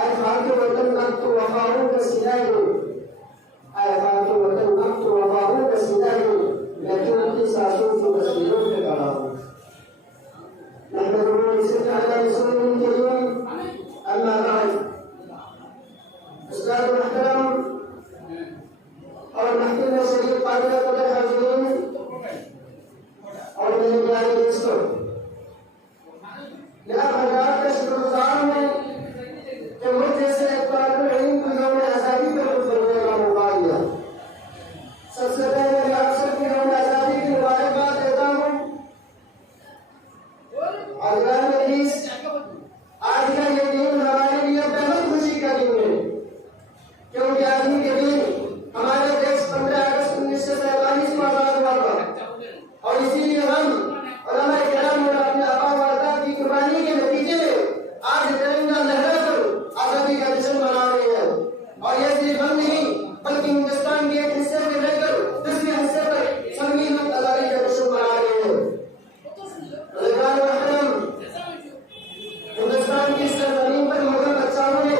Al-Fatihah wa tanqatu wa fa'u kasilahu Al-Fatihah wa tanqatu wa fa'u kasilahu lakin tisasufu kasilahu kekalahu Nahmadu wa nisrika ala rasulun karim amma ba'd Ustaz Muhtaram और महफिल में शरीफ काबिल कदर हाज़िरीन और मेरे प्यारे दोस्तों मैं हज़रात का शुक्रगुज़ार हूँ कि मुझ जैसे एक तालिब इल्म को यौम आज़ादी पर गुज़रने का मौका दिया। सबसे पहले मैं आप सबको यौम आज़ादी की मुबारकबाद देता हूँ। अज़रान अज़ीज़, आज का ये दिन हमारे लिए बहुत खुशी का दिन है, क्योंकि आज ही के दिन हमारे देश 15 अगस्त 1947 को आजाद हुआ था और इसीलिए हम उलमाए किराम और अपने आबा व अजदाद की कुर्बानी के नतीजे में आज तिरंगा लहराकर आजादी का जश्न मना रहे हैं। और यह सिर्फ हम नहीं बल्कि हिंदुस्तान के एक हिस्से से लेकर दूसरे हिस्से तक सभी लोग आजादी का जश्न मना रहे हैं। हिंदुस्तान की सरजमीन पर मुगल बादशाहों ने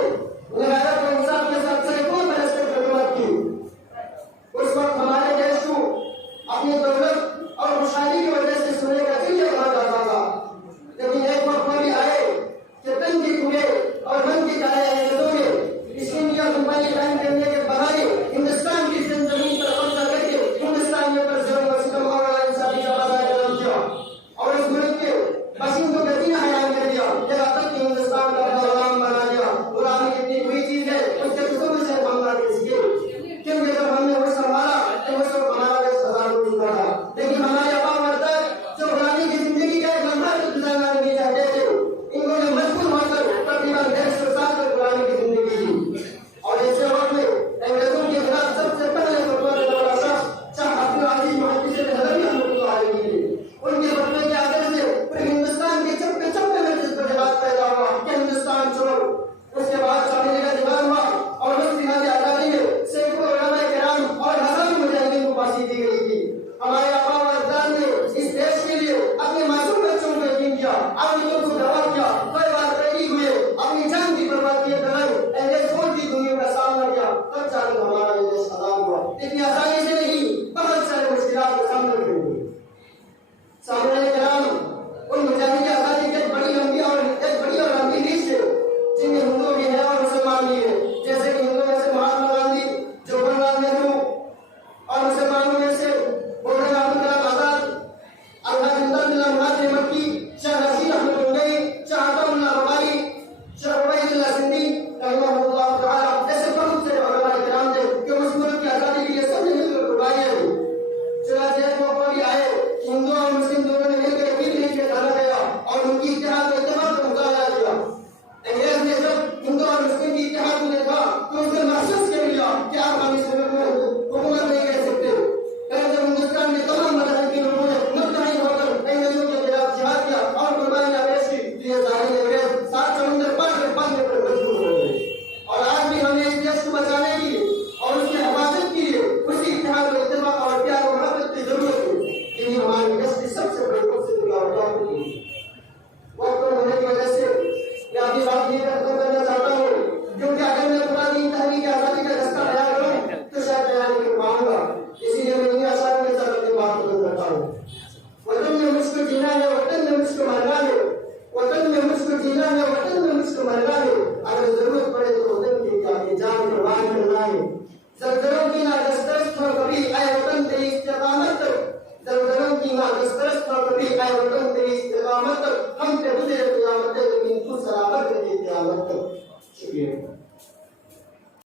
न्याय और इंसाफ के साथ सैकड़ों बरस तक हुकूमत की। उस वक्त हमारे देश को अपनी दौलत और खुशहाली की वजह से सोने का चिड़िया कहा जाता था, लेकिन एक वक्त भी आए कि तन की कुएं और मन की काले अंग्रेजों ने ईस्ट इंडिया कंपनी कायम करने के बहाने हिंदुस्तान की सरजमीन पर कब्जा करके हिंदुस्तानियों पर जुल्म और सितम और नाइंसाफी का बर्ताव किया और इस मुल्क के बाशिंदों को दीन हराम कर दिया। यहाँ तक कि हिंदुस्तान का गुलाम बना दिया। गुलामी कितनी बुरी चीज है उसके कुछ से बांग्लादेश के, क्योंकि जब हमने वो संभाला तो वो सब हमारा देश आजाद हो चुका था, लेकिन हमारे आबा व अजदाद जो गुलामी की जिंदगी का एक लम्हा गुजारा